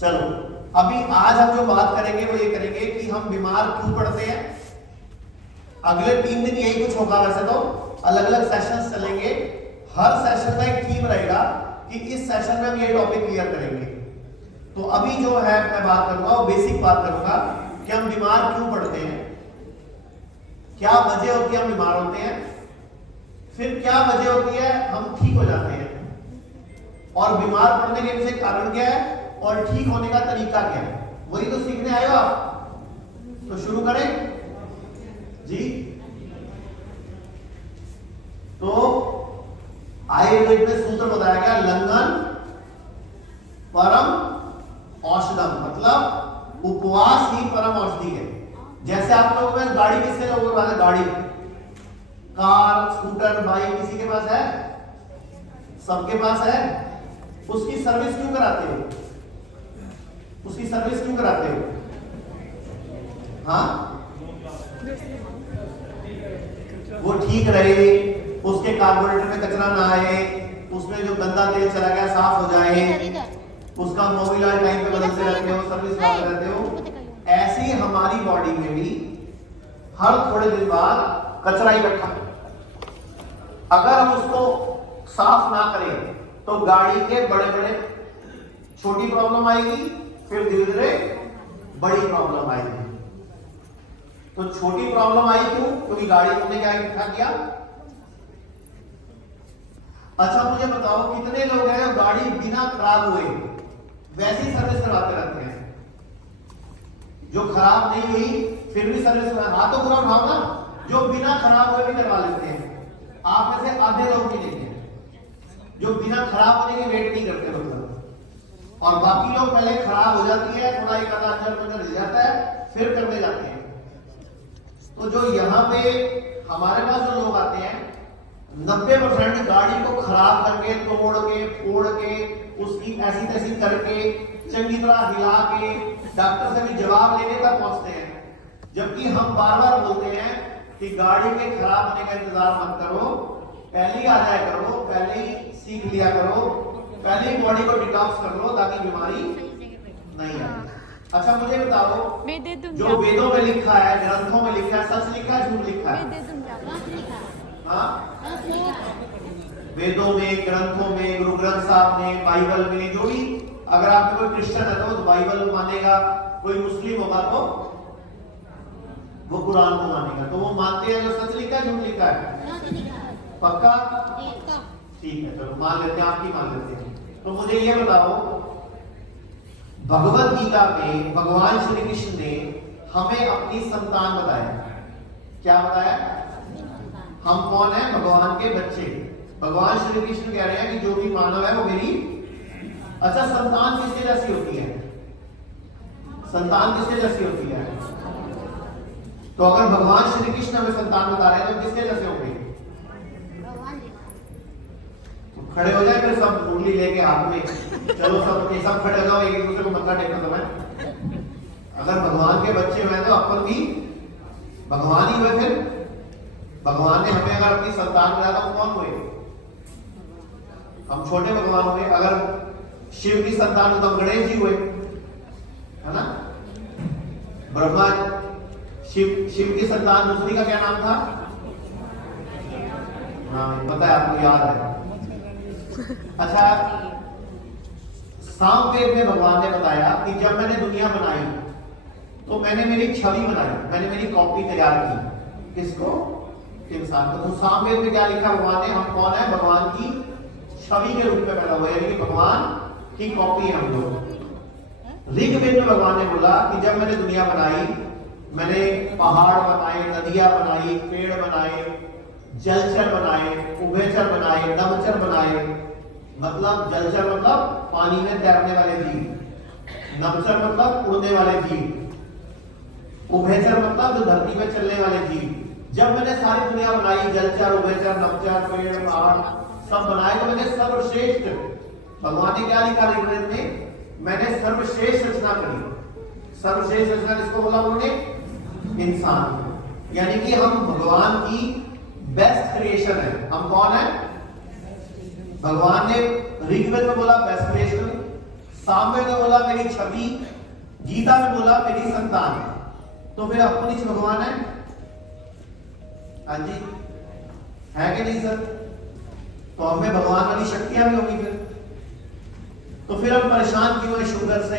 चलो अभी आज हम जो बात करेंगे वो ये करेंगे कि हम बीमार क्यों पड़ते हैं। अगले 3 दिन यही कुछ होगा, वैसे तो अलग अलग सेशंस चलेंगे, हर सेशन का एक थीम रहेगा कि इस सेशन में हम ये टॉपिक क्लियर करेंगे। तो अभी जो है मैं बात करूंगा वो बेसिक बात करूंगा कि हम बीमार क्यों पड़ते हैं, क्या वजह होती है हम बीमार होते हैं, फिर क्या वजह होती है हम ठीक हो जाते हैं, और बीमार पड़ने के पीछे कारण क्या है और ठीक होने का तरीका क्या है। वही तो सीखने आए हो आप। तो शुरू करें जी। तो आयुर्वेद में सूत्र बताया गया, लंघन परम औषधम, मतलब उपवास ही परम औषधि है। जैसे आप लोगों में गाड़ी किसके लोगों के पास है, गाड़ी, कार, स्कूटर, बाइक किसी के पास है? सबके पास है। उसकी सर्विस क्यों कराते हो? उसकी सर्विस क्यों कराते हो? हाँ, वो ठीक रहे, उसके कार्बोरेटर में कचरा ना आए, उसमें जो गंदा तेल चला गया साफ हो जाए, उसका मोबिल ऑयल टाइम पे बदलते रहते हो, सर्विस करते रहते हो। ऐसे ही हमारी बॉडी में भी हर थोड़े दिन बाद कचरा इकट्ठा, अगर हम उसको साफ ना करें तो गाड़ी के बड़े बड़े छोटी प्रॉब्लम आएगी, फिर धीरे धीरे बड़ी प्रॉब्लम आएगी। तो छोटी प्रॉब्लम आई क्यों? क्योंकि गाड़ी तुमने क्या इकट्ठा किया। अच्छा मुझे बताओ कितने लोग हैं गाड़ी बिना खराब हुए वैसे ही सर्विस करवाते रहते हैं, जो खराब नहीं हुई फिर भी सर्विस करा, हाथ तो पूरा उठाओ ना, जो बिना खराब हुए भी करवा लेते हैं। आप में से आधे लोग भी नहीं है जो बिना खराब होने की वेट नहीं करते मतलब, और बाकी लोग पहले खराब हो जाती है, थोड़ा एक आधा अंदर हिल जाता है, फिर करने जाते हैं। तो जो यहाँ पे हमारे पास जो लोग आते हैं 90% गाड़ी को खराब करके, तोड़ के, फोड़ के, उसकी ऐसी तैसी करके, चंगी तरह हिला के, डॉक्टर से भी जवाब लेने तक पहुंचते हैं। जबकि हम बार बार बोलते हैं कि गाड़ी के खराब होने का इंतजार मत करो, पहले ही आ जाया करो, पहले ही सीख लिया करो, पहले ही बॉडी को डिटॉक्स कर लो ताकि बीमारी नहीं आए। अच्छा मुझे बताओ, जो वेदों में लिखा है, ग्रंथों में लिखा है, सच लिखा है झूठ लिखा है? हाँ, वेदों में, ग्रंथों में, गुरु ग्रंथ साहब में, बाइबल में, जो भी, अगर आपके कोई क्रिश्चियन है तो बाइबल मानेगा, कोई मुस्लिम होगा तो वो कुरान को मानेगा। तो वो मानते हैं जो सच लिखा है झूठ लिखा है? पक्का? ठीक है, चलो मान लेते हैं, आपकी मान लेते हैं। तो मुझे ये बताओ, भगवत गीता में भगवान श्री कृष्ण ने हमें अपनी संतान बताया। क्या बताया? हम कौन है? भगवान के बच्चे। भगवान श्री कृष्ण कह रहे हैं कि जो भी मानव है वो मेरी। अच्छा संतान किसके जैसी होती है? संतान किसके जैसी होती है? तो अगर भगवान श्री कृष्ण हमें संतान बता रहे हैं तो किसके जैसे होंगे? तो खड़े हो जाए फिर सब उंगली लेके हाथ में, चलो सब खड़े हो जाओ, एक दूसरे को मत्था टेकना समय। अगर भगवान के बच्चे हुए तो अपन भी भगवान ही हुए। फिर भगवान ने हमें अगर अपनी संतान बनाया तो कौन हुए? हम छोटे भगवान हुए। अगर शिव की संतान हो तो गणेश जी हुए, है ना? ब्रह्मा, शिव की संतान दूसरी का क्या नाम था? हाँ पता है, आपको याद है। अच्छा सामवेद में भगवान ने बताया कि जब मैंने दुनिया बनाई तो मैंने मेरी छवि बनाई, मैंने मेरी कॉपी तैयार की। किसको? इंसान को। तो सामवेद में क्या लिखा भगवान ने? हम कौन है? भगवान की छवि के रूप में पैदा हुआ, यानी कि भगवान की कॉपी है हम लोग। ऋग्वेद में भगवान ने बोला कि जब मैंने दुनिया बनाई, मैंने पहाड़ बनाए, नदियां बनाई, पेड़ बनाए, जलचर बनाए, उभयचर बनाए, नभचर बनाए। मतलब जलचर मतलब पानी में तैरने वाले जीव, नभचर मतलब उड़ने वाले जीव, उभयचर मतलब जो धरती में चलने वाले जीव। जब मैंने सारी दुनिया बनाई, जलचर, उभयचर, नभचर, पेड़, पहाड़ सब बनाए, तो मैंने सर्वश्रेष्ठ, भगवान ने क्या लिखा ऋग्वेद में? मैंने सर्वश्रेष्ठ रचना करी। सर्वश्रेष्ठ रचना किसको बोला उन्होंने? इंसान। यानी कि हम भगवान की बेस्ट क्रिएशन है। हम कौन है? भगवान ने ऋग्वेद में बोला बेस्ट क्रिएशन, सामवे ने बोला मेरी छवि, गीता में बोला मेरी संतान, तो फिर अपनिश भगवान है? हाँ जी, है कि नहीं सर? तो हमें भगवान वाली शक्तियां भी होंगी फिर। तो फिर हम परेशान क्यों है शुगर से,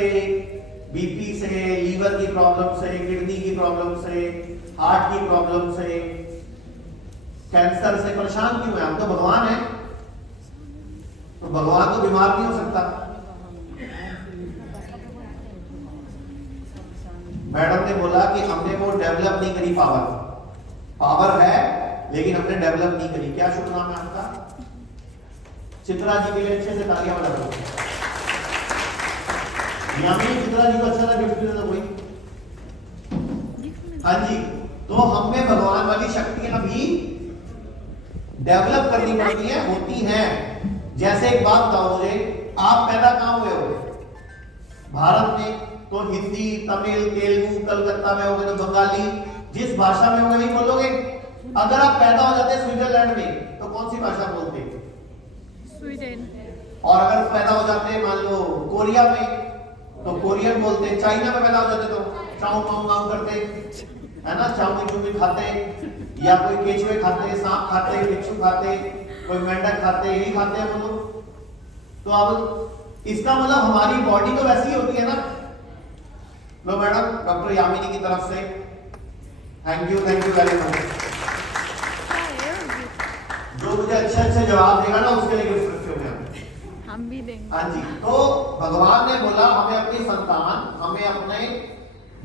बीपी से, लीवर की प्रॉब्लम से, किडनी की प्रॉब्लम से, हार्ट की प्रॉब्लम से, कैंसर से परेशान क्यों है? हम तो भगवान है, तो भगवान तो बीमार नहीं हो सकता। मैडम ने बोला कि हमने वो डेवलप नहीं करी पावर है लेकिन हमने डेवलप नहीं करी। क्या शुभ नाम है आपका? चित्रा जी के लिए अच्छे से तालियां बजा दो। यामिनी, चित्रा जी को अच्छा सा गिफ्ट दे दो कोई। हाँ जी, तो हमें भगवान वाली शक्तियां भी डेवलप करनी पड़ती है, होती हैं। जैसे एक बात बताओ मुझे, आप पैदा कहां हुए हो? भारत में, तो हिंदी, तमिल, तेलुगु, कलकत्ता में होगे तो बंगाली, जिस भाषा में होगे नहीं बोलोगे। अगर आप पैदा हो जाते स्विट्जरलैंड में तो कौन सी भाषा बोलते? स्वीडन। और अगर पैदा हो जाते मान लो कोरिया में तो कोरियन बोलते। चाइना में पैदा हो जाते तो चाउ माउ माउ करते, है ना, चाउमीन चूमीन खाते, या कोई केचुए खाते, सांप खाते, बिच्छू खाते, कोई मेंढक खाते, यही खाते हैं वो लोग। तो अब इसका मतलब हमारी बॉडी तो वैसी होती है ना। लो मैडम, डॉक्टर यामिनी की तरफ से थैंक यू वेरी मच। जो मुझे अच्छे जवाब देगा ना उसके लिए गिफ्ट रखे हुए हैं, हम भी देंगे। हाँ जी। तो भगवान ने बोला हमें अपनी संतान, हमें अपने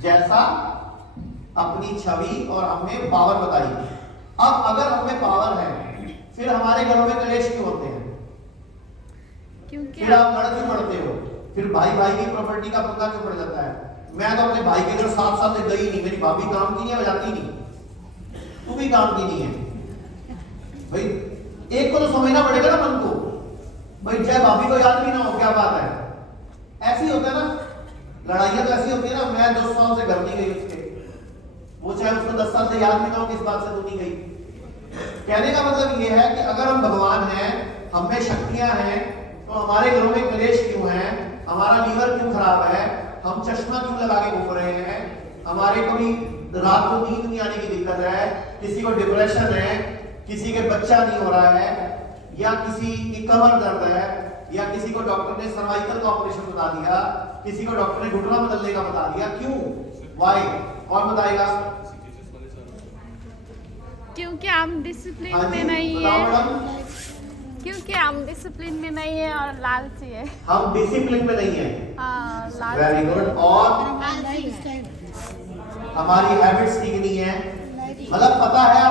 जैसा, अपनी छवि और हमें पावर बताई। अब अगर हमें पावर है फिर हमारे घरों में कलेश क्यों होते हैं? क्योंकि फिर आप लड़ क्यों पड़ते हो? फिर भाई की प्रॉपर्टी का पंगा क्यों पड़ जाता है? मैं तो अपने भाई के घर 7 साल से गई नहीं, मेरी भाभी काम की नहीं है, बजाती नहीं, तू भी काम की नहीं है भाई। एक को तो समझना पड़ेगा ना मन को, भाई चाहे भाभी को याद भी ना हो क्या बात है। ऐसी होता है ना, लड़ाइयां तो ऐसी होती है ना। मैं 10 साल से घर नहीं गई उसके, वो चाहे उसको 10 साल से याद भी ना हो किस बात से तू नहीं गई। कहने का मतलब ये है कि अगर हम भगवान हैं, हमें शक्तियां हैं, तो हमारे घरों में क्लेश क्यों है? हमारा लीवर क्यों खराब है? हम चश्मा क्यों लगा के घूम रहे हैं? हमारे को भी रात को नींद नहीं आने की दिक्कत है, किसी को डिप्रेशन है, किसी के बच्चा नहीं हो रहा है, या किसी की कमर दर्द है, या किसी को डॉक्टर ने सर्वाइकल का ऑपरेशन बता दिया, किसी को डॉक्टर ने घुटना बदलने का बता दिया। क्यों? वाई? कौन बताएगा? क्योंकि हम डिसिप्लिन में नहीं है। क्योंकि हम डिसिप्लिन में नहीं है और लालची है। हम डिसिप्लिन में नहीं है। हाँ, वेरी गुड। और हमारी हैबिट्स ठीक नहीं है। मतलब पता है